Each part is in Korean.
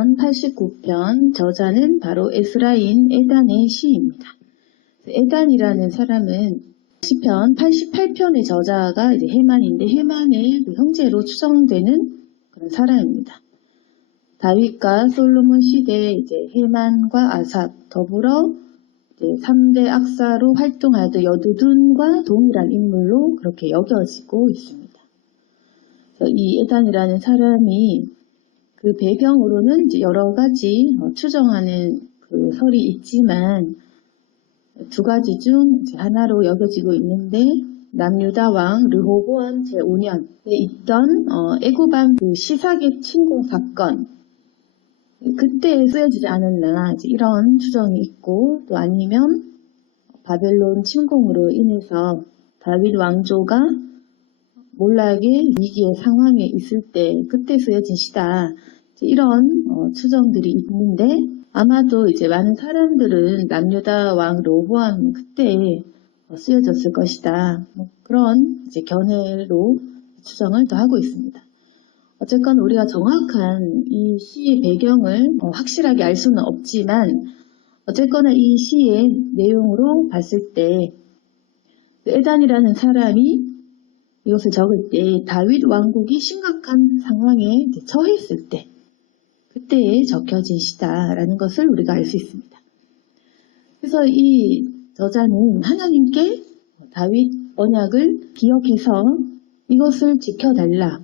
시편 89편 저자는 바로 에스라인 에단의 시입니다. 에단이라는 사람은 시편 88편의 저자가 이제 헤만인데 헤만의 그 형제로 추정되는 그런 사람입니다. 다윗과 솔로몬 시대에 이제 헤만과 아삽 더불어 이제 3대 악사로 활동하던 여두둔과 동일한 인물로 그렇게 여겨지고 있습니다. 그래서 이 에단이라는 사람이 그 배경으로는 이제 여러 가지 추정하는 그 설이 있지만 두 가지 중 이제 하나로 여겨지고 있는데 남유다 왕 르호보암 제5년에 있던 애굽왕 그 시사객 침공 사건 그때 쓰여지지 않았나 이런 추정이 있고 또 아니면 바벨론 침공으로 인해서 다윗 왕조가 몰락의 위기의 상황에 있을 때 그때 쓰여진 시다 이런 추정들이 있는데 아마도 이제 많은 사람들은 남유다 왕 르호보암 그때 쓰여졌을 것이다 그런 이제 견해로 추정을 또 하고 있습니다. 어쨌건 우리가 정확한 이 시의 배경을 확실하게 알 수는 없지만 어쨌거나 이 시의 내용으로 봤을 때 에단이라는 사람이 이것을 적을 때 다윗 왕국이 심각한 상황에 처했을 때 그때에 적혀진 시다라는 것을 우리가 알 수 있습니다. 그래서 이 저자는 하나님께 다윗 언약을 기억해서 이것을 지켜달라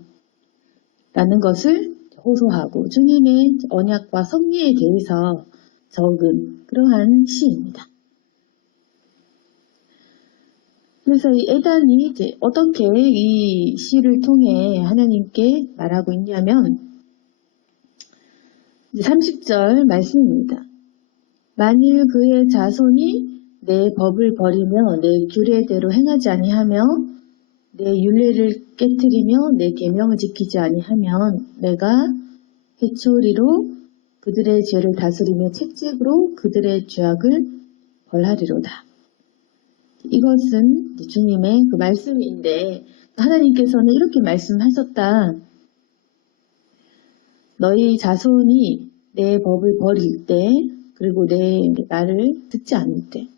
라는 것을 호소하고 주님의 언약과 섭리에 대해서 적은 그러한 시입니다. 그래서 이 에단이 이제 어떻게 이 시를 통해 하나님께 말하고 있냐면 30절 말씀입니다. 만일 그의 자손이 내 법을 버리며 내 규례대로 행하지 아니하며 내 율례를 깨뜨리며 내 계명을 지키지 아니하면 내가 회초리로 그들의 죄를 다스리며 채찍으로 그들의 죄악을 벌하리로다. 이것은 주님의 그 말씀인데 하나님께서는 이렇게 말씀하셨다. 너희 자손이 내 법을 버릴 때 그리고 내 말을 듣지 않을 때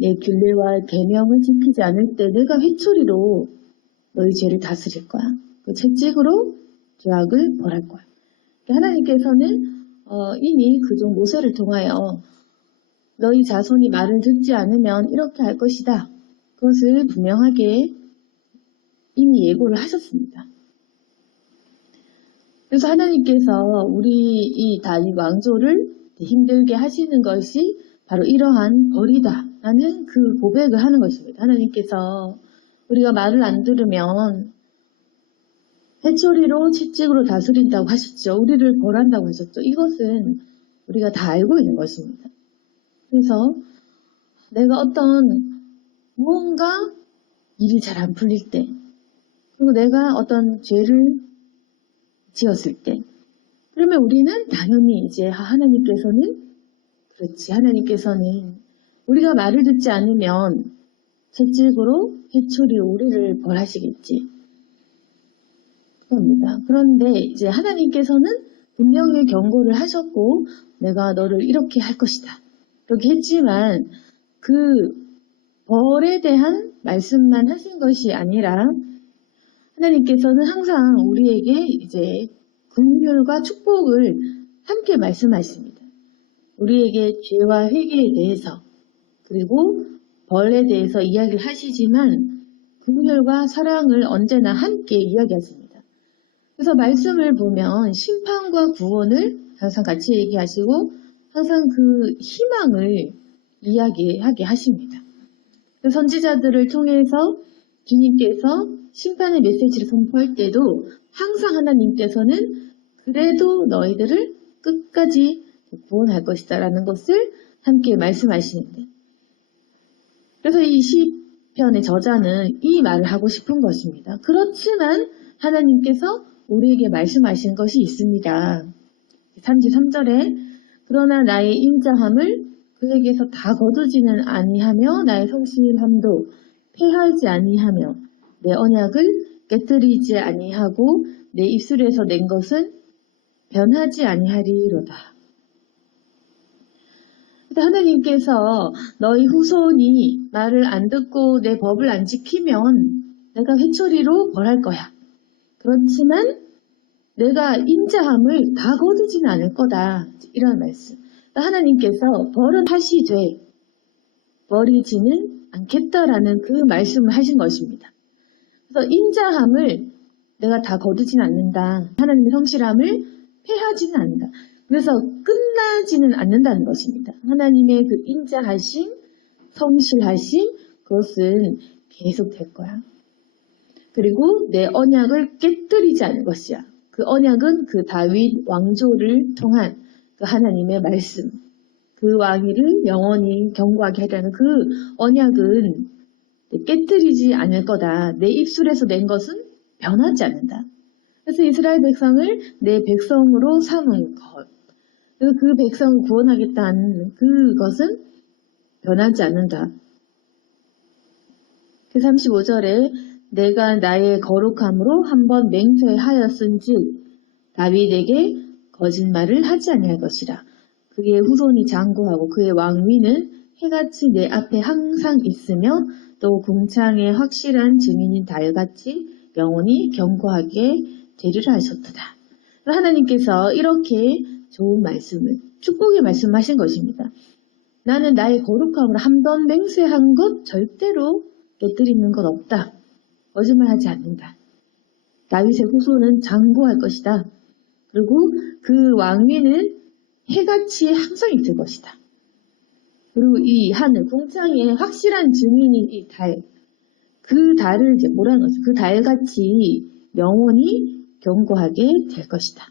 내 균례와 계명을 지키지 않을 때 내가 회초리로 너희 죄를 다스릴 거야. 그 채찍으로 죄악을 벌할 거야. 하나님께서는 이미 그종 모세를 통하여 너희 자손이 말을 듣지 않으면 이렇게 할 것이다. 그것을 분명하게 이미 예고를 하셨습니다. 그래서 하나님께서 우리 이 다윗 왕조를 힘들게 하시는 것이 바로 이러한 벌이다라는 그 고백을 하는 것입니다. 하나님께서 우리가 말을 안 들으면 회초리로 채찍으로 다스린다고 하셨죠. 우리를 벌한다고 하셨죠. 이것은 우리가 다 알고 있는 것입니다. 그래서 내가 어떤 무언가 일이 잘 안 풀릴 때 그리고 내가 어떤 죄를 지었을 때 그러면 우리는 당연히 이제 하나님께서는 그렇지 하나님께서는 우리가 말을 듣지 않으면 채찍으로 회초리로 우리를 벌하시겠지 그겁니다. 그런데 이제 하나님께서는 분명히 경고를 하셨고 내가 너를 이렇게 할 것이다 그렇게 했지만 그 벌에 대한 말씀만 하신 것이 아니라 하나님께서는 항상 우리에게 이제 긍휼과 축복을 함께 말씀하십니다. 우리에게 죄와 회개에 대해서 그리고 벌에 대해서 이야기를 하시지만 긍휼과 사랑을 언제나 함께 이야기하십니다. 그래서 말씀을 보면 심판과 구원을 항상 같이 얘기하시고 항상 그 희망을 이야기하게 하십니다. 그 선지자들을 통해서 주님께서 심판의 메시지를 선포할 때도 항상 하나님께서는 그래도 너희들을 끝까지 구원할 것이다 라는 것을 함께 말씀하시는데 그래서 이 시편의 저자는 이 말을 하고 싶은 것입니다. 그렇지만 하나님께서 우리에게 말씀하신 것이 있습니다. 33절에 그러나 나의 인자함을 그에게서 다 거두지는 아니하며 나의 성실함도 패하지 아니하며 내 언약을 깨뜨리지 아니하고 내 입술에서 낸 것은 변하지 아니하리로다. 하나님께서 너희 후손이 말을 안 듣고 내 법을 안 지키면 내가 회초리로 벌할 거야. 그렇지만 내가 인자함을 다 거두지는 않을 거다. 이런 말씀. 하나님께서 벌은 하시되 버리지는 않겠다라는 그 말씀을 하신 것입니다. 그래서 인자함을 내가 다 거두지는 않는다. 하나님의 성실함을 폐하지는 않는다. 그래서 끝나지는 않는다는 것입니다. 하나님의 그 인자하심, 성실하심, 그것은 계속 될 거야. 그리고 내 언약을 깨뜨리지 않을 것이야. 그 언약은 그 다윗 왕조를 통한 그 하나님의 말씀, 그 왕위를 영원히 경고하게 하려는 그 언약은 깨뜨리지 않을 거다. 내 입술에서 낸 것은 변하지 않는다. 그래서 이스라엘 백성을 내 백성으로 삼은 것. 그래서 그 백성을 구원하겠다는 그것은 변하지 않는다. 그 35절에 내가 나의 거룩함으로 한번 맹세하였은즉 다윗에게 거짓말을 하지 아니할 것이라. 그의 후손이 장구하고 그의 왕위는 해같이 내 앞에 항상 있으며 또 궁창의 확실한 증인인 달같이 영원히 견고하게 되리라 하셨도다. 하나님께서 이렇게 좋은 말씀을, 축복의 말씀하신 것입니다. 나는 나의 거룩함으로 한 번 맹세한 것 절대로 깨뜨리는 것 없다. 거짓말하지 않는다. 다윗의 후손은 장구할 것이다. 그리고 그 왕위는 해같이 항상 있을 것이다. 그리고 이 하늘, 궁창의 확실한 증인인 이 달, 그 달을 이제 뭐라는 거죠? 그 달같이 영원히 견고하게 될 것이다.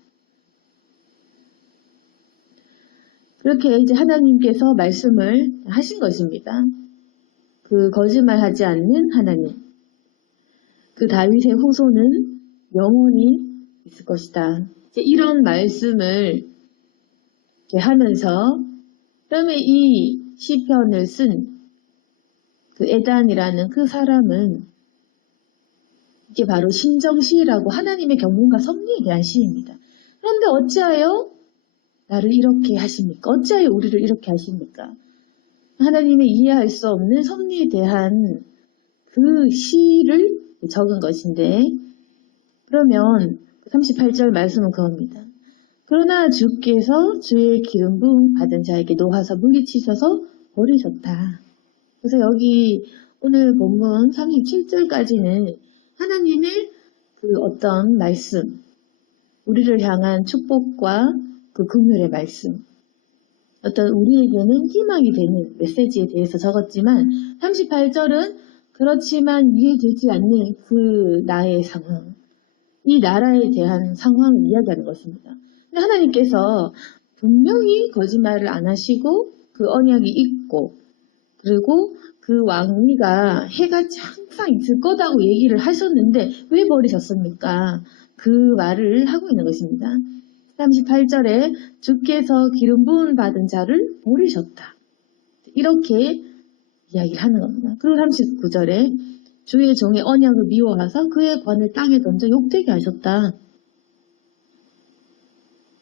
그렇게 이제 하나님께서 말씀을 하신 것입니다. 그 거짓말하지 않는 하나님. 그 다윗의 후손은 영원히 있을 것이다. 이제 이런 말씀을 이렇게 하면서 그러면 이 시편을 쓴 그 에단이라는 그 사람은 이게 바로 신정시라고 하나님의 경륜과 섭리에 대한 시입니다. 그런데 어찌하여 나를 이렇게 하십니까? 어찌하여 우리를 이렇게 하십니까? 하나님의 이해할 수 없는 섭리에 대한 그 시를 적은 것인데 그러면 38절 말씀은 그겁니다. 그러나 주께서 주의 기름 부음 받은 자에게 놓아서 물리치셔서 버리셨다. 그래서 여기 오늘 본문 37절까지는 하나님의 그 어떤 말씀, 우리를 향한 축복과 그 긍휼의 말씀, 어떤 우리에게는 희망이 되는 메시지에 대해서 적었지만 38절은 그렇지만 이해되지 않는 그 나의 상황, 이 나라에 대한 상황을 이야기하는 것입니다. 근데 하나님께서 분명히 거짓말을 안 하시고 그 언약이 있고 그리고 그 왕위가 해같이 항상 있을 거다고 얘기를 하셨는데 왜 버리셨습니까? 그 말을 하고 있는 것입니다. 38절에 주께서 기름 부음 받은 자를 버리셨다. 이렇게 이야기를 하는 겁니다. 그리고 39절에 주의 종의 언약을 미워하사 그의 관을 땅에 던져 욕되게 하셨다.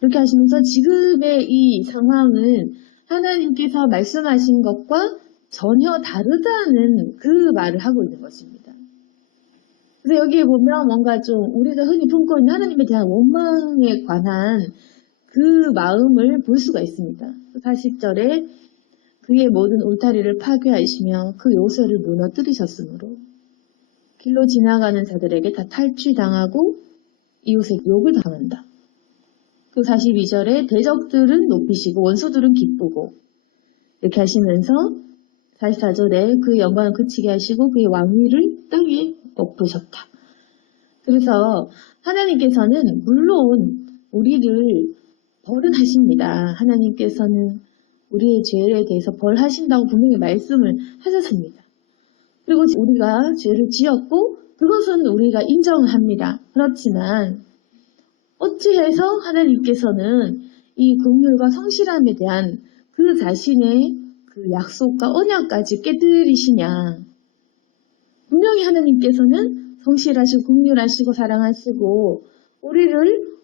이렇게 하시면서 지금의 이 상황은 하나님께서 말씀하신 것과 전혀 다르다는 그 말을 하고 있는 것입니다. 그래서 여기에 보면 뭔가 좀 우리가 흔히 품고 있는 하나님에 대한 원망에 관한 그 마음을 볼 수가 있습니다. 40절에 그의 모든 울타리를 파괴하시며 그 요새를 무너뜨리셨으므로 길로 지나가는 자들에게 다 탈취당하고 이웃의 욕을 당한다. 그 42절에 대적들은 높이시고 원수들은 기쁘고 이렇게 하시면서 44절에 그의 영광을 그치게 하시고 그의 왕위를 땅에 엎으셨다. 그래서 하나님께서는 물론 우리를 벌은 하십니다. 하나님께서는 우리의 죄에 대해서 벌하신다고 분명히 말씀을 하셨습니다. 그리고 우리가 죄를 지었고 그것은 우리가 인정을 합니다. 그렇지만 어찌해서 하나님께서는 이 긍휼과 성실함에 대한 그 자신의 그 약속과 언약까지 깨뜨리시냐. 분명히 하나님께서는 성실하시고 긍휼하시고 사랑하시고 우리를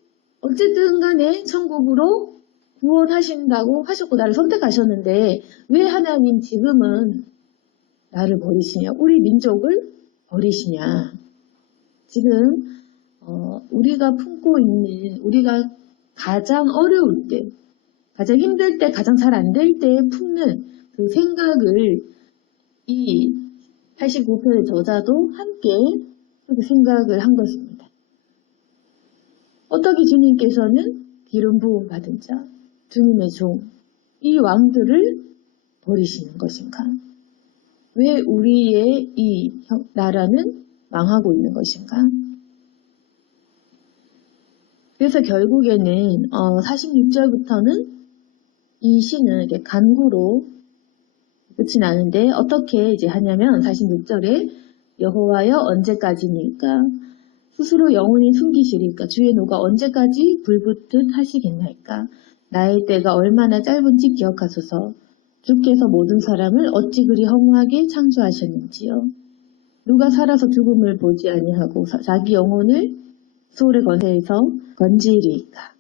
어쨌든 간에 천국으로 구원하신다고 하셨고 나를 선택하셨는데 왜 하나님 지금은 나를 버리시냐? 우리 민족을 버리시냐? 지금 우리가 품고 있는 우리가 가장 어려울 때, 가장 힘들 때, 가장 잘 안 될 때 품는 그 생각을 이 89편의 저자도 함께 그렇게 생각을 한 것입니다. 어떻게 주님께서는 기름 부음 받은 자, 주님의 종, 이 왕들을 버리시는 것인가? 왜 우리의 이 나라는 망하고 있는 것인가? 그래서 결국에는 46절부터는 이 시는 이렇게 간구로 끝이 나는데 어떻게 이제 하냐면 46절에 여호와여 언제까지니까 스스로 영원히 숨기시리까 주의 노가 언제까지 불붙듯 하시겠나이까 나의 때가 얼마나 짧은지 기억하소서 주께서 모든 사람을 어찌 그리 허무하게 창조하셨는지요. 누가 살아서 죽음을 보지 아니하고 자기 영혼을 소울의 권세에서 건지리까.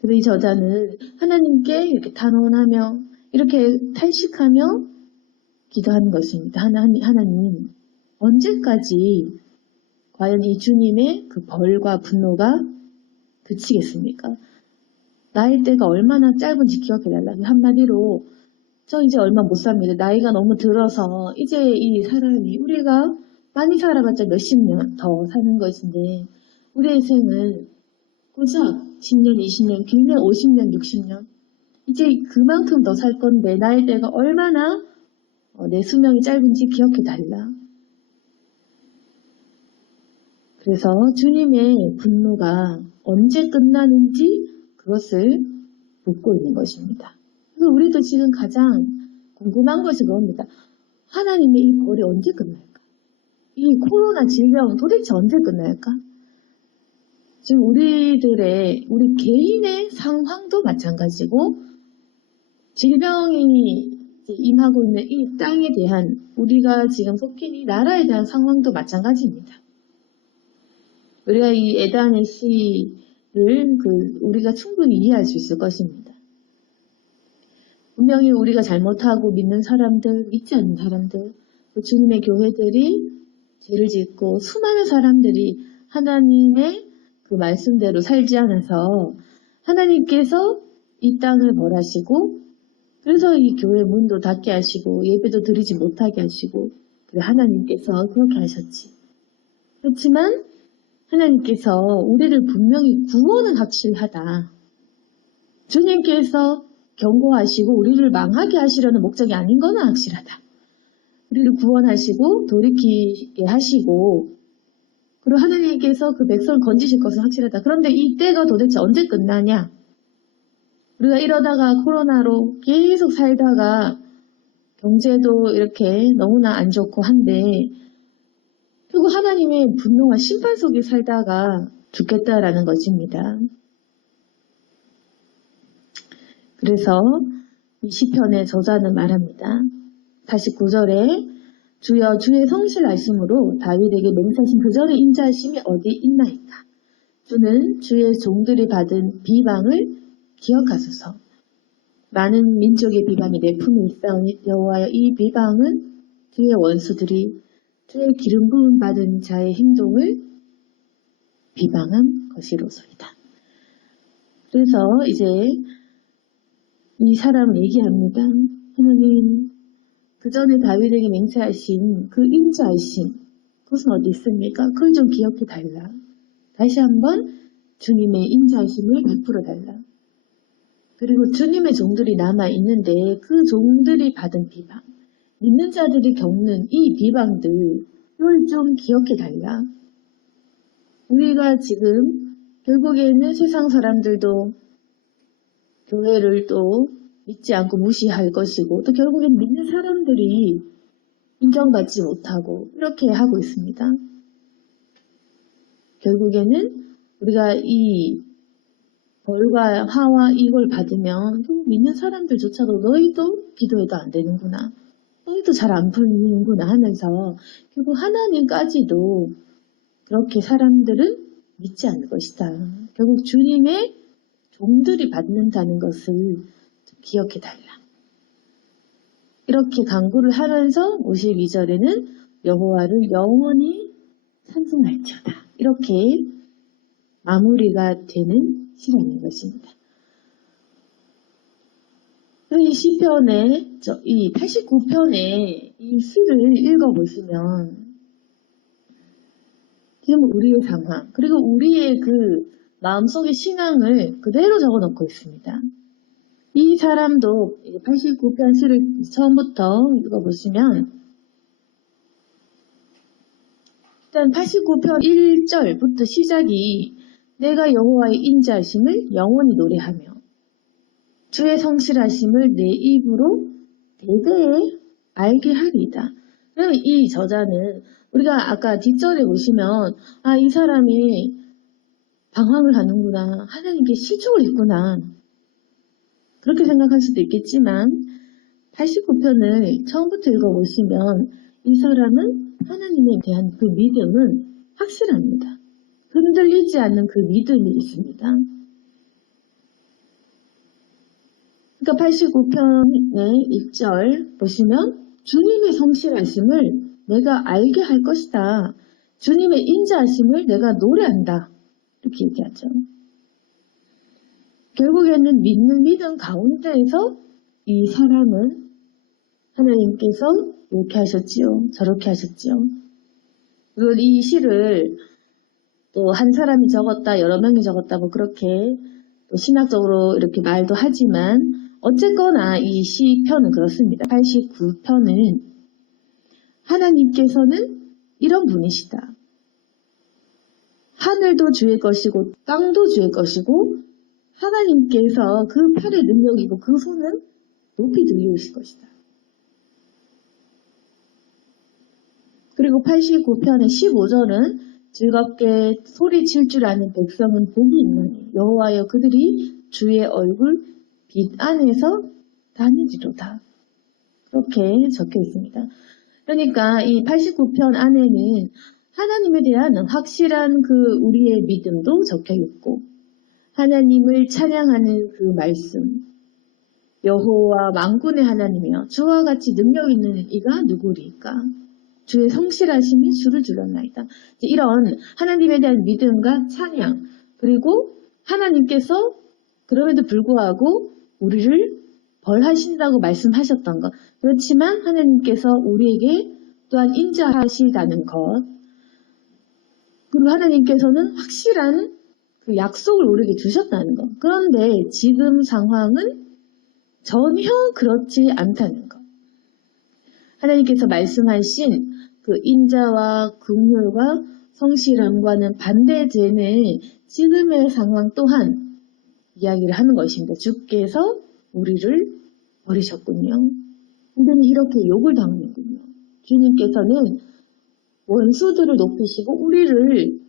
그래서 이 저자는 하나님께 이렇게 탄원하며 이렇게 탄식하며 기도하는 것입니다. 하나님 언제까지 과연 이 주님의 그 벌과 분노가 그치겠습니까? 나의 때가 얼마나 짧은지 기억해달라고 한마디로 저 이제 얼마 못 삽니다. 나이가 너무 들어서 이제 이 사람이 우리가 많이 살아봤자 몇십 년 더 사는 것인데 우리의 생은 고작 10년, 20년, 길면 50년, 60년 이제 그만큼 더 살 건데 나의 때가 얼마나 내 수명이 짧은지 기억해달라. 그래서 주님의 분노가 언제 끝나는지 그것을 묻고 있는 것입니다. 그래서 우리도 지금 가장 궁금한 것이 그겁니다. 하나님의 이 벌이 언제 끝날까? 이 코로나 질병 도대체 언제 끝날까? 지금 우리 개인의 상황도 마찬가지고 질병이 임하고 있는 이 땅에 대한 우리가 지금 속해 이 나라에 대한 상황도 마찬가지입니다. 우리가 이 에단의 시를 우리가 충분히 이해할 수 있을 것입니다. 분명히 우리가 잘못하고 믿는 사람들, 믿지 않는 사람들, 주님의 교회들이 죄를 짓고 수많은 사람들이 하나님의 그 말씀대로 살지 않아서 하나님께서 이 땅을 벌하시고 그래서 이 교회 문도 닫게 하시고 예배도 드리지 못하게 하시고 그래 하나님께서 그렇게 하셨지. 그렇지만 하나님께서 우리를 분명히 구원은 확실하다. 주님께서 경고하시고 우리를 망하게 하시려는 목적이 아닌 건 확실하다. 우리를 구원하시고 돌이키게 하시고 그리고 하나님께서 그 백성을 건지실 것은 확실하다. 그런데 이 때가 도대체 언제 끝나냐? 우리가 이러다가 코로나로 계속 살다가 경제도 이렇게 너무나 안 좋고 한데 결국 하나님의 분노와 심판 속에 살다가 죽겠다라는 것입니다. 그래서 이 시편의 저자는 말합니다. 49절에 주여 주의 성실하심으로 다윗에게 맹세하신 그 전에 인자하심이 어디 있나이까. 주는 주의 종들이 받은 비방을 기억하소서. 많은 민족의 비방이 내 품에 있사오니 여호와여 이 비방은 주의 원수들이 주의 기름 부음 받은 자의 행동을 비방한 것이로소이다. 그래서 이제 이 사람은 얘기합니다. 하나님 그 전에 다윗에게 맹세하신 그 인자하심 그것은 어디 있습니까? 그걸 좀 기억해 달라. 다시 한번 주님의 인자하심을 베풀어 달라. 그리고 주님의 종들이 남아있는데 그 종들이 받은 비방, 믿는 자들이 겪는 이 비방들을 좀 기억해 달라. 우리가 지금 결국에는 세상 사람들도 교회를 또 믿지 않고 무시할 것이고 또 결국엔 믿는 사람들이 인정받지 못하고 이렇게 하고 있습니다. 결국에는 우리가 이 벌과 화와 이걸 받으면 또 믿는 사람들조차도 너희도 기도해도 안 되는구나. 너희도 잘 안 풀리는구나 하면서 결국 하나님까지도 그렇게 사람들은 믿지 않을 것이다. 결국 주님의 종들이 받는다는 것을 기억해 달라. 이렇게 간구를 하면서 52절에는 여호와를 영원히 찬송할지어다. 이렇게 마무리가 되는 시간인 것입니다. 이 시편의 이 89편의 이 시를 읽어보시면 지금 우리의 상황 그리고 우리의 그 마음속의 신앙을 그대로 적어놓고 있습니다. 이 사람도 89편 시를 처음부터 읽어보시면 일단 89편 1절부터 시작이 내가 여호와의 인자하심을 영원히 노래하며 주의 성실하심을 내 입으로 대대에 알게 하리이다. 그러면 이 저자는 우리가 아까 뒷절에 보시면 이 사람이 방황을 하는구나. 하나님께 실족을 했구나. 그렇게 생각할 수도 있겠지만 89편을 처음부터 읽어보시면 이 사람은 하나님에 대한 그 믿음은 확실합니다. 흔들리지 않는 그 믿음이 있습니다. 그러니까 89편의 1절 보시면 주님의 성실하심을 내가 알게 할 것이다. 주님의 인자하심을 내가 노래한다. 이렇게 얘기하죠. 결국에는 믿는 믿음 가운데에서 이 사람은 하나님께서 이렇게 하셨지요. 저렇게 하셨지요. 그리고 이 시를 또 한 사람이 적었다, 여러 명이 적었다, 뭐 그렇게 또 신학적으로 이렇게 말도 하지만 어쨌거나 이 시편은 그렇습니다. 89편은 하나님께서는 이런 분이시다. 하늘도 주의 것이고 땅도 주의 것이고 하나님께서 그 팔의 능력이고 그 손은 높이 들리우실 것이다. 그리고 89편의 15절은 즐겁게 소리칠 줄 아는 백성은 복이 있느니 여호와여 그들이 주의 얼굴 빛 안에서 다니리로다. 그렇게 적혀 있습니다. 그러니까 이 89편 안에는 하나님에 대한 확실한 그 우리의 믿음도 적혀 있고 하나님을 찬양하는 그 말씀 여호와 만군의 하나님이여 주와 같이 능력 있는 이가 누구리까? 주의 성실하심이 주를 줄였나이다. 이런 하나님에 대한 믿음과 찬양 그리고 하나님께서 그럼에도 불구하고 우리를 벌하신다고 말씀하셨던 것 그렇지만 하나님께서 우리에게 또한 인자하시다는 것 그리고 하나님께서는 확실한 그 약속을 우리에게 주셨다는 것 그런데 지금 상황은 전혀 그렇지 않다는 것 하나님께서 말씀하신 그 인자와 긍휼과 성실함과는 반대되는 지금의 상황 또한 이야기를 하는 것입니다. 주께서 우리를 버리셨군요. 우리는 이렇게 욕을 당하는군요. 주님께서는 원수들을 높이시고 우리를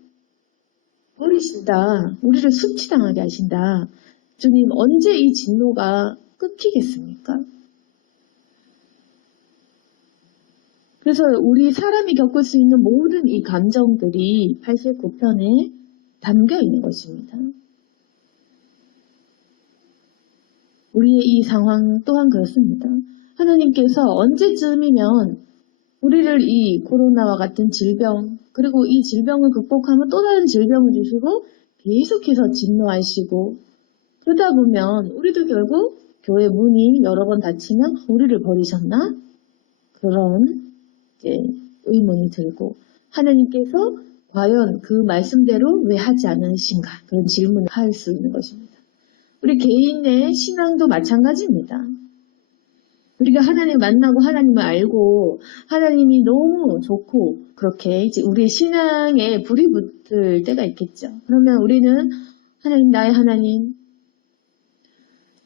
버리신다. 우리를 수치당하게 하신다. 주님 언제 이 진노가 끊기겠습니까? 그래서 우리 사람이 겪을 수 있는 모든 이 감정들이 89편에 담겨 있는 것입니다. 우리의 이 상황 또한 그렇습니다. 하나님께서 언제쯤이면 우리를 이 코로나와 같은 질병 그리고 이 질병을 극복하면 또 다른 질병을 주시고 계속해서 진노하시고 그러다 보면 우리도 결국 교회 문이 여러 번 닫히면 우리를 버리셨나? 그런 의문이 들고 하나님께서 과연 그 말씀대로 왜 하지 않으신가 그런 질문을 할 수 있는 것입니다. 우리 개인의 신앙도 마찬가지입니다. 우리가 하나님을 만나고 하나님을 알고 하나님이 너무 좋고 그렇게 이제 우리의 신앙에 불이 붙을 때가 있겠죠. 그러면 우리는 하나님 나의 하나님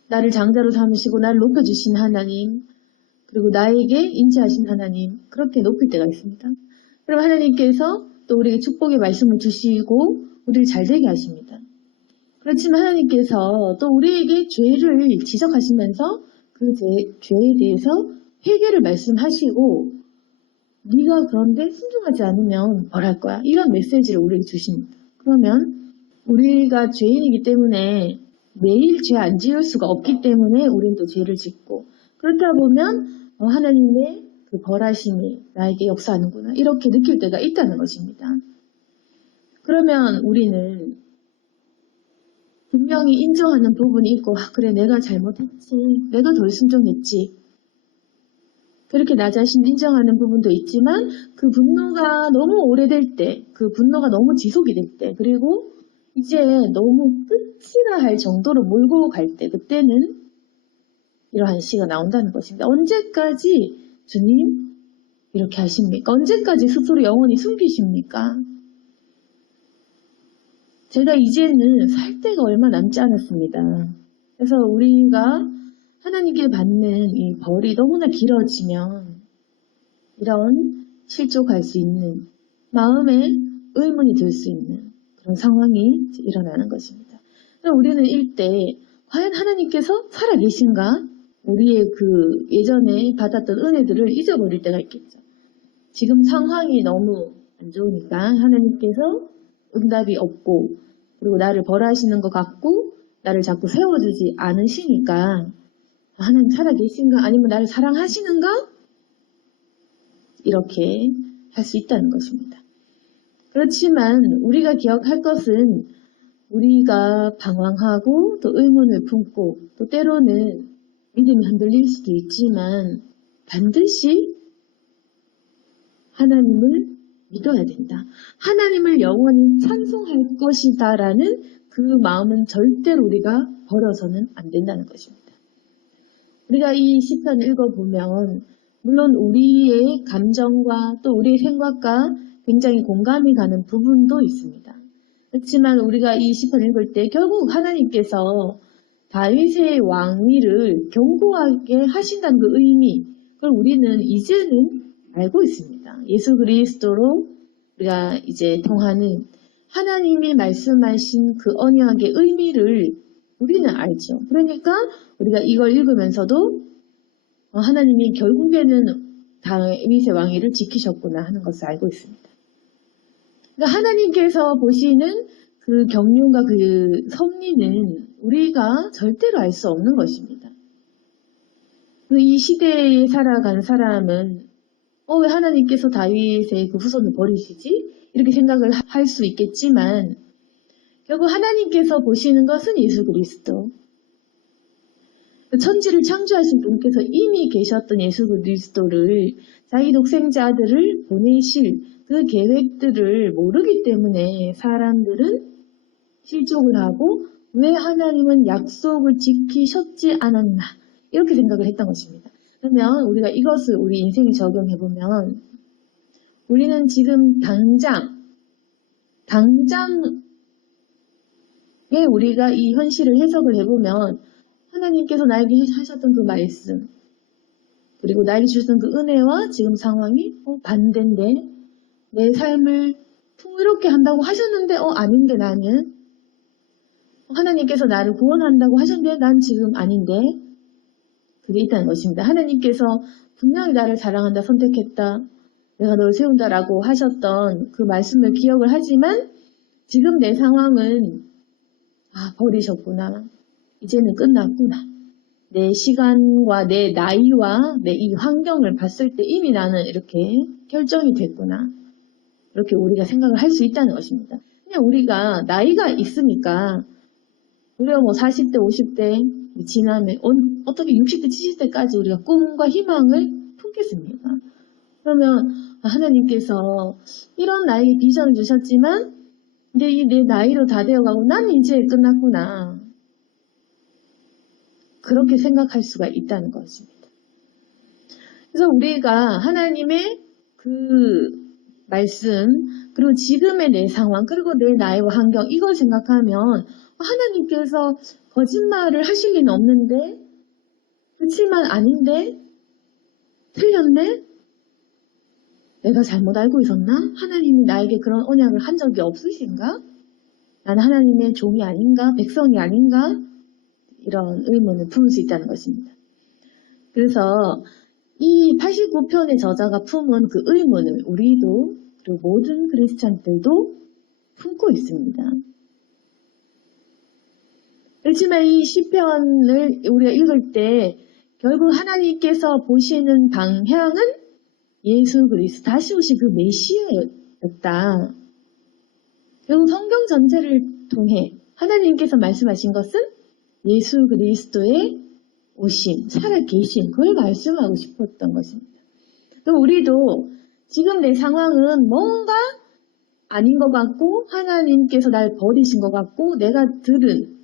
나를 장자로 삼으시고 나를 높여주신 하나님 그리고 나에게 인자하신 하나님 그렇게 높일 때가 있습니다. 그럼 하나님께서 또 우리에게 축복의 말씀을 주시고 우리를 잘되게 하십니다. 그렇지만 하나님께서 또 우리에게 죄를 지적하시면서 그 죄에 대해서 회개를 말씀하시고 네가 그런데 순종하지 않으면 벌할 거야. 이런 메시지를 우리에게 주십니다. 그러면 우리가 죄인이기 때문에 매일 죄 안 지을 수가 없기 때문에 우리는 또 죄를 짓고, 그렇다 보면 하나님의 그 벌하심이 나에게 역사하는구나 이렇게 느낄 때가 있다는 것입니다. 그러면 우리는 분명히 인정하는 부분이 있고, 그래 내가 잘못했지, 내가 덜 순종했지, 그렇게 나 자신 인정하는 부분도 있지만 그 분노가 너무 오래될 때, 그 분노가 너무 지속이 될 때, 그리고 이제 너무 끝이라 할 정도로 몰고 갈 때, 그때는 이러한 시가 나온다는 것입니다. 언제까지 주님 이렇게 하십니까? 언제까지 스스로 영원히 숨기십니까? 제가 이제는 살 때가 얼마 남지 않았습니다. 그래서 우리가 하나님께 받는 이 벌이 너무나 길어지면 이런 실족할 수 있는, 마음에 의문이 들 수 있는 그런 상황이 일어나는 것입니다. 우리는 이때 과연 하나님께서 살아계신가? 우리의 그 예전에 받았던 은혜들을 잊어버릴 때가 있겠죠. 지금 상황이 너무 안 좋으니까 하나님께서 응답이 없고, 그리고 나를 벌하시는 것 같고 나를 자꾸 세워주지 않으시니까 하나님 살아계신가? 아니면 나를 사랑하시는가? 이렇게 할 수 있다는 것입니다. 그렇지만 우리가 기억할 것은, 우리가 방황하고 또 의문을 품고 또 때로는 믿음이 흔들릴 수도 있지만 반드시 하나님을 믿어야 된다. 하나님을 영원히 찬송할 것이다 라는 그 마음은 절대로 우리가 버려서는 안 된다는 것입니다. 우리가 이 시편을 읽어보면 물론 우리의 감정과 또 우리의 생각과 굉장히 공감이 가는 부분도 있습니다. 그렇지만 우리가 이 시편을 읽을 때 결국 하나님께서 다윗의 왕위를 견고하게 하신다는 그 의미, 그걸 우리는 이제는 알고 있습니다. 예수 그리스도로 우리가 이제 통하는 하나님이 말씀하신 그 언약의 의미를 우리는 알죠. 그러니까 우리가 이걸 읽으면서도 하나님이 결국에는 다윗의 왕위를 지키셨구나 하는 것을 알고 있습니다. 그러니까 하나님께서 보시는 그 경륜과 그 섭리는 우리가 절대로 알 수 없는 것입니다. 이 시대에 살아간 사람은 왜 하나님께서 다윗의 그 후손을 버리시지? 이렇게 생각을 할 수 있겠지만 결국 하나님께서 보시는 것은 예수 그리스도. 천지를 창조하신 분께서 이미 계셨던 예수 그리스도를, 자기 독생자 아들을 보내실 그 계획들을 모르기 때문에 사람들은 실족을 하고 왜 하나님은 약속을 지키셨지 않았나 이렇게 생각을 했던 것입니다. 그러면 우리가 이것을 우리 인생에 적용해보면 우리는 지금 당장에 우리가 이 현실을 해석을 해보면 하나님께서 나에게 하셨던 그 말씀, 그리고 나에게 주셨던 그 은혜와 지금 상황이 반대인데, 내 삶을 풍요롭게 한다고 하셨는데 아닌데 나는, 하나님께서 나를 구원한다고 하셨는데 난 지금 아닌데, 그게 있다는 것입니다. 하나님께서 분명히 나를 사랑한다, 선택했다, 내가 너를 세운다라고 하셨던 그 말씀을 기억을 하지만 지금 내 상황은 버리셨구나, 이제는 끝났구나, 내 시간과 내 나이와 내 이 환경을 봤을 때 이미 나는 이렇게 결정이 됐구나, 이렇게 우리가 생각을 할 수 있다는 것입니다. 그냥 우리가 나이가 있으니까 우리가 40대 50대 지나면 어떻게 60대 70대까지 우리가 꿈과 희망을 품겠습니까? 그러면 하나님께서 이런 나에게 비전을 주셨지만 내 나이로 다 되어가고 난 이제 끝났구나, 그렇게 생각할 수가 있다는 것입니다. 그래서 우리가 하나님의 그 말씀, 그리고 지금의 내 상황, 그리고 내 나이와 환경, 이걸 생각하면 하나님께서 거짓말을 하실 리는 없는데, 그렇지만 아닌데, 틀렸네? 내가 잘못 알고 있었나? 하나님이 나에게 그런 언약을 한 적이 없으신가? 나는 하나님의 종이 아닌가? 백성이 아닌가? 이런 의문을 품을 수 있다는 것입니다. 그래서 이 89편의 저자가 품은 그 의문을 우리도, 그리고 모든 크리스찬들도 품고 있습니다. 그렇지만 이 시편을 우리가 읽을 때 결국 하나님께서 보시는 방향은 예수 그리스도, 다시 오실 그 메시아였다. 결국 성경 전체를 통해 하나님께서 말씀하신 것은 예수 그리스도의 오심, 살아계심, 그걸 말씀하고 싶었던 것입니다. 그럼 우리도 지금 내 상황은 뭔가 아닌 것 같고 하나님께서 날 버리신 것 같고 내가 들은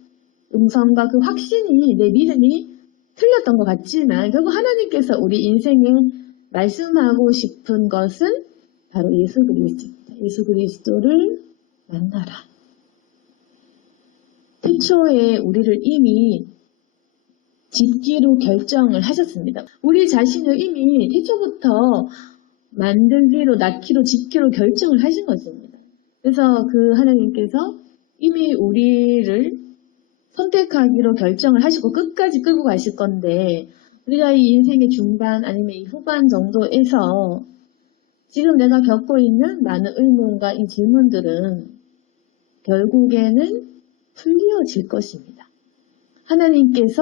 음성과 그 확신이 내 믿음이 틀렸던 것 같지만 결국 하나님께서 우리 인생에 말씀하고 싶은 것은 바로 예수 그리스도입니다. 예수 그리스도를 만나라. 태초에 우리를 이미 짓기로 결정을 하셨습니다. 우리 자신을 이미 태초부터 만들기로, 낳기로, 짓기로 결정을 하신 것입니다. 그래서 그 하나님께서 이미 우리를 선택하기로 결정을 하시고 끝까지 끌고 가실 건데 우리가 이 인생의 중반 아니면 이 후반 정도에서 지금 내가 겪고 있는 많은 의문과 이 질문들은 결국에는 풀려질 것입니다. 하나님께서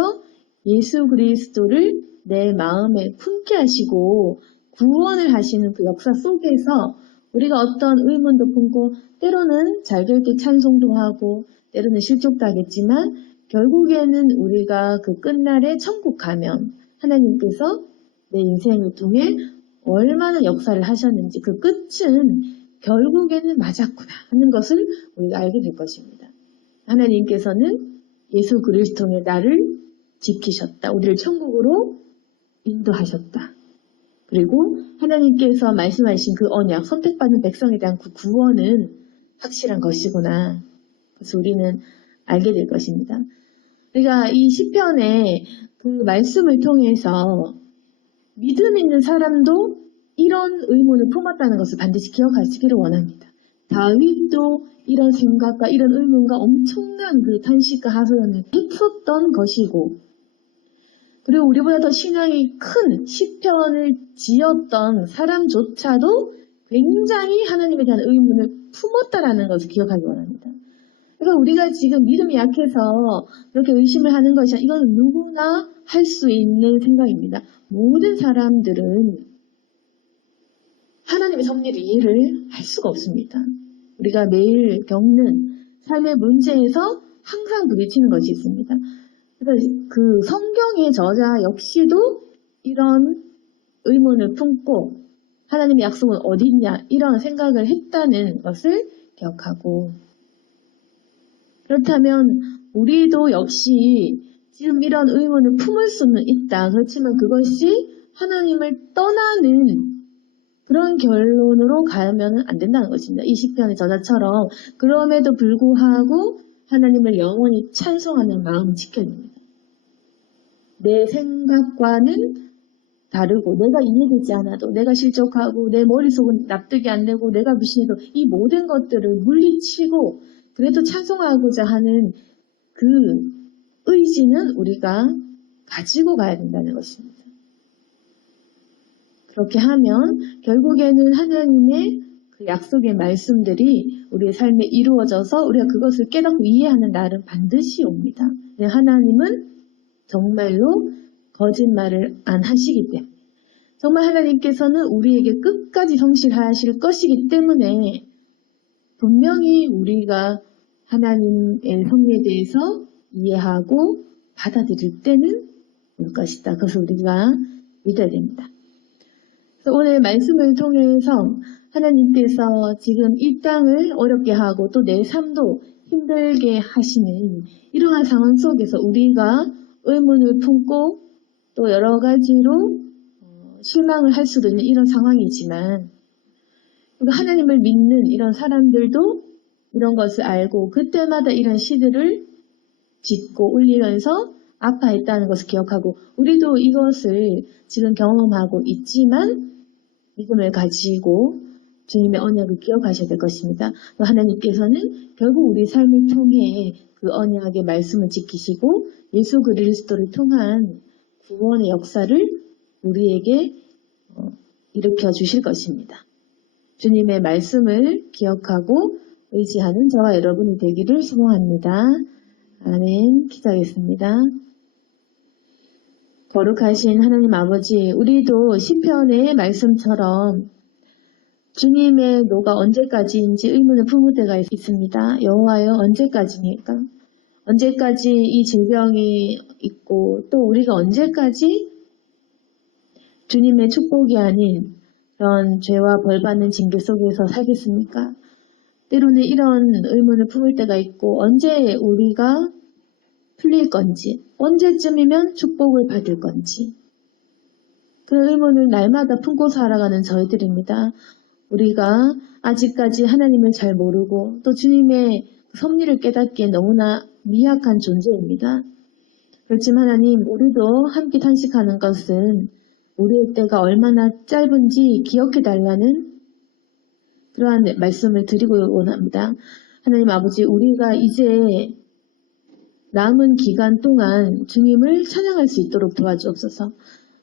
예수 그리스도를 내 마음에 품게 하시고 구원을 하시는 그 역사 속에서 우리가 어떤 의문도 품고 때로는 잘결게 찬송도 하고 때로는 실족도 하겠지만 결국에는 우리가 그 끝날에 천국 가면 하나님께서 내 인생을 통해 얼마나 역사를 하셨는지 그 끝은 결국에는 맞았구나 하는 것을 우리가 알게 될 것입니다. 하나님께서는 예수 그리스도 통해 나를 지키셨다. 우리를 천국으로 인도하셨다. 그리고 하나님께서 말씀하신 그 언약, 선택받은 백성에 대한 그 구원은 확실한 것이구나. 그래서 우리는 알게 될 것입니다. 우리가 이 시편의 그 말씀을 통해서 믿음 있는 사람도 이런 의문을 품었다는 것을 반드시 기억하시기를 원합니다. 다윗도 이런 생각과 이런 의문과 엄청난 그 탄식과 하소연을 했었던 것이고 그리고 우리보다 더 신앙이 큰 시편을 지었던 사람조차도 굉장히 하나님에 대한 의문을 품었다라는 것을 기억하기 원합니다. 그러니까 우리가 지금 믿음이 약해서 그렇게 의심을 하는 것이 이건 누구나 할 수 있는 생각입니다. 모든 사람들은 하나님의 섭리를 이해를 할 수가 없습니다. 우리가 매일 겪는 삶의 문제에서 항상 부딪히는 것이 있습니다. 그래서 그 성경의 저자 역시도 이런 의문을 품고 하나님의 약속은 어디 있냐 이런 생각을 했다는 것을 기억하고 그렇다면 우리도 역시 지금 이런 의문을 품을 수는 있다. 그렇지만 그것이 하나님을 떠나는 그런 결론으로 가면 안 된다는 것입니다. 이 시편의 저자처럼 그럼에도 불구하고 하나님을 영원히 찬송하는 마음을 지켜야 됩니다. 내 생각과는 다르고 내가 이해되지 않아도 내가 실족하고 내 머릿속은 납득이 안 되고 내가 불신해도 이 모든 것들을 물리치고 그래도 찬송하고자 하는 그 의지는 우리가 가지고 가야 된다는 것입니다. 그렇게 하면 결국에는 하나님의 그 약속의 말씀들이 우리의 삶에 이루어져서 우리가 그것을 깨닫고 이해하는 날은 반드시 옵니다. 하나님은 정말로 거짓말을 안 하시기 때문에 정말 하나님께서는 우리에게 끝까지 성실하실 것이기 때문에 분명히 우리가 하나님의 섭리에 대해서 이해하고 받아들일 때는 올 것이다. 그것을 우리가 믿어야 됩니다. 그래서 오늘 말씀을 통해서 하나님께서 지금 이 땅을 어렵게 하고 또 내 삶도 힘들게 하시는 이러한 상황 속에서 우리가 의문을 품고 또 여러 가지로 실망을 할 수도 있는 이런 상황이지만 하나님을 믿는 이런 사람들도 이런 것을 알고 그때마다 이런 시들을 짓고 울리면서 아파했다는 것을 기억하고 우리도 이것을 지금 경험하고 있지만 믿음을 가지고 주님의 언약을 기억하셔야 될 것입니다. 하나님께서는 결국 우리 삶을 통해 그 언약의 말씀을 지키시고 예수 그리스도를 통한 구원의 역사를 우리에게 일으켜 주실 것입니다. 주님의 말씀을 기억하고 의지하는 저와 여러분이 되기를 소망합니다. 아멘. 기도하겠습니다. 거룩하신 하나님 아버지, 우리도 시편의 말씀처럼 주님의 노가 언제까지인지 의문을 품을 때가 있습니다. 여호와여, 언제까지입니까? 언제까지 이 질병이 있고 또 우리가 언제까지 주님의 축복이 아닌 그런 죄와 벌받는 징계 속에서 살겠습니까? 때로는 이런 의문을 품을 때가 있고 언제 우리가 풀릴 건지, 언제쯤이면 축복을 받을 건지 그런 의문을 날마다 품고 살아가는 저희들입니다. 우리가 아직까지 하나님을 잘 모르고 또 주님의 섭리를 깨닫기에 너무나 미약한 존재입니다. 그렇지만 하나님, 우리도 함께 탄식하는 것은 우리의 때가 얼마나 짧은지 기억해달라는 그러한 말씀을 드리고 원합니다. 하나님 아버지, 우리가 이제 남은 기간 동안 주님을 찬양할 수 있도록 도와주옵소서.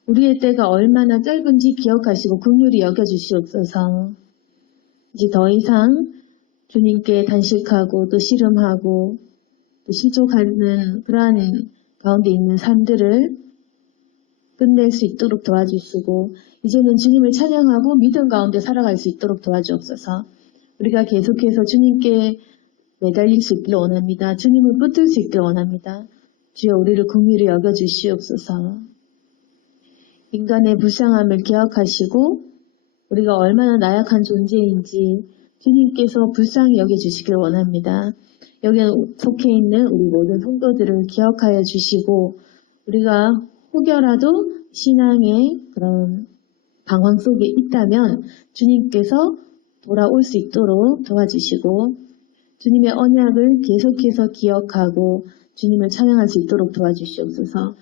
우리의 때가 얼마나 짧은지 기억하시고 긍휼히 여겨주시옵소서. 이제 더 이상 주님께 단식하고 또 씨름하고 또 실족하는 그러한 가운데 있는 삶들을 끝낼 수 있도록 도와주시고 이제는 주님을 찬양하고 믿음 가운데 살아갈 수 있도록 도와주옵소서. 우리가 계속해서 주님께 매달릴 수 있기를 원합니다. 주님을 붙들 수 있기를 원합니다. 주여 우리를 긍휼히 여겨주시옵소서. 인간의 불쌍함을 기억하시고 우리가 얼마나 나약한 존재인지 주님께서 불쌍히 여겨주시길 원합니다. 여기에 속해 있는 우리 모든 성도들을 기억하여 주시고 우리가 혹여라도 신앙의 그런 방황 속에 있다면 주님께서 돌아올 수 있도록 도와주시고 주님의 언약을 계속해서 기억하고 주님을 찬양할 수 있도록 도와주시옵소서.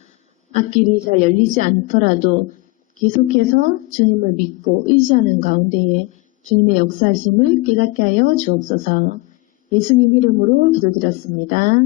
앞길이 잘 열리지 않더라도 계속해서 주님을 믿고 의지하는 가운데에 주님의 역사하심을 깨닫게 하여 주옵소서. 예수님 이름으로 기도드렸습니다.